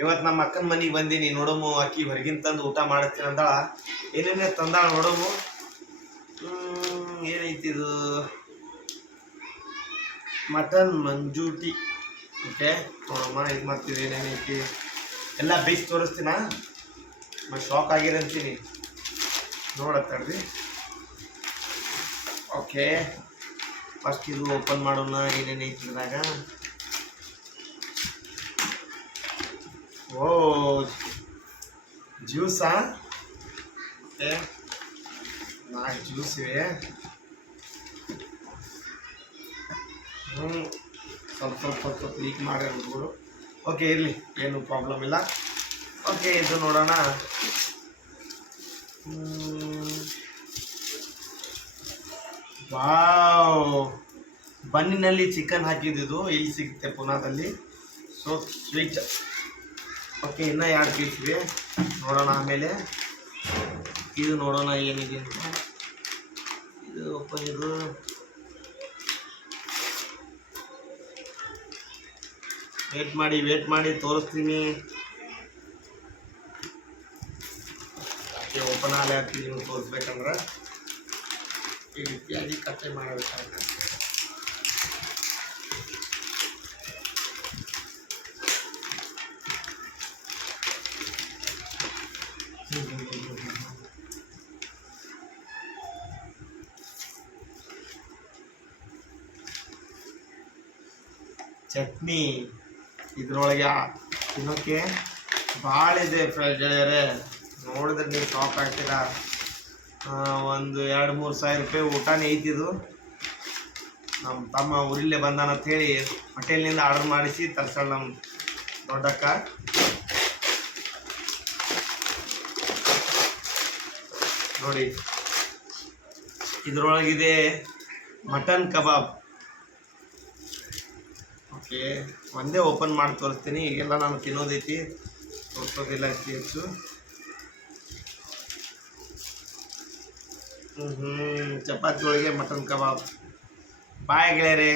ಇವತ್ತು ನಮ್ಮ ಅಕ್ಕನ ಮನೆಗೆ ಬಂದೀನಿ ನೋಡಮು ಅಕ್ಕಿ ಹೊರಗಿನ ತಂದು ಊಟ ಮಾಡತ್ತೀನಿ ಅಂದಾಳ. ಏನೇನೇ ತಂದಾಳ ನೋಡಮು ಏನೈತಿ ಇದು? ಮಟನ್ ಮಂಜೂಟಿ. ಓಕೆ, ನೋಡಮ್ಮ, ಇದು ಮಾಡ್ತೀವಿ ಏನೇನೈತಿ ಎಲ್ಲ ಬೇಯಿಸಿ ತೋರಿಸ್ತೀನ? ಶಾಕ್ ಆಗಿರಂತೀನಿ ನೋಡತ್ತಾಡ್ರಿ ಓಕೆ ಫಸ್ಟ್ ಇದು ಓಪನ್ ಮಾಡೋಣ ಏನೇನೈತಿ ಇದ್ರಾಗ? ಓ ಜ್ಯೂಸಾ ಏ ನಾಲ್ಕು ಜ್ಯೂಸ್ ಇವೆ ಹ್ಞೂ ಸ್ವಲ್ಪ ಸ್ವಲ್ಪ ಸ್ವಲ್ಪ ಲೀಕ್ ಮಾಡಿ ಹುಡುಗರು ಓಕೆ ಇರಲಿ. ಏನು ಪ್ರಾಬ್ಲಮ್ ಇಲ್ಲ. ಓಕೆ ಇದು ನೋಡೋಣ. ಬಾವ್ ವಾವ್ ಬನ್ನಿನಲ್ಲಿ ಚಿಕನ್ ಹಾಕಿದ್ದು ಇಲ್ಲಿ ಸಿಗುತ್ತೆ ಪುನಾದಲ್ಲಿ. ಸೊ ಸ್ವೀಟ್ ಓಕೆ, ಇನ್ನೂ ಎರಡು ಪೀಸ್ ಇವೆ. ನೋಡೋಣ ಆಮೇಲೆ. ಇದು ನೋಡೋಣ ಏನಿದೆ ಅಂತ ಇದು ಓಪನ್ ಇದು. ವೇಟ್ ಮಾಡಿ ವೇಟ್ ಮಾಡಿ, ತೋರಿಸ್ತೀನಿ. ಓಪನ್ ಆಗಲೇ ಹಾಕ್ತೀನಿ ತೋರಿಸ್ಬೇಕಂದ್ರೆ. ಈ ರೀತಿಯಾಗಿ ಕಟ್ಟೆ ಮಾಡಬೇಕಾಗುತ್ತೆ. ಚಟ್ನಿ ಇದ್ರೊಳಗೆ ತಿನ್ನೋಕೆ ಭಾಳ ಇದೆ ಗೆಳೆಯರೆ. ನೋಡಿದ್ರೆ ನೀವು ಶಾಕ್ ಆಗ್ತೀರಾ. ಒಂದು ಎರಡು ಮೂರು ಸಾವಿರ ರೂಪಾಯಿ ಊಟನೇ ಐತಿದು ನಮ್ಮ ತಮ್ಮ ಊರಿಲ್ಲೇ ಬಂದಾನಂತ ಹೇಳಿ ಹೋಟೆಲ್ನಿಂದ ಆರ್ಡರ್ ಮಾಡಿಸಿ ತರ್ಸೋಣ ನಮ್ಮ ದೊಡ್ಡಕ್ಕ. ನೋಡಿ. ಇದರೊಳಗಿದೆ ಮಟನ್ ಕಬಾಬ್. ಓಕೆ, ಒಂದೇ ಓಪನ್ ಮಾಡಿ ತೋರಿಸ್ತೀನಿ. ಈಗೆಲ್ಲ ನಾನು ತಿನ್ನೋದೈತಿ. ತೋರಿಸೋದಿಲ್ಲ ಅತಿ ಹೆಚ್ಚು. ಹ್ಞೂ ಚಪಾತಿ ಒಳಗೆ ಮಟನ್ ಕಬಾಬ್. ಬಾಯ್ ಗೆಳೆಯರೆ.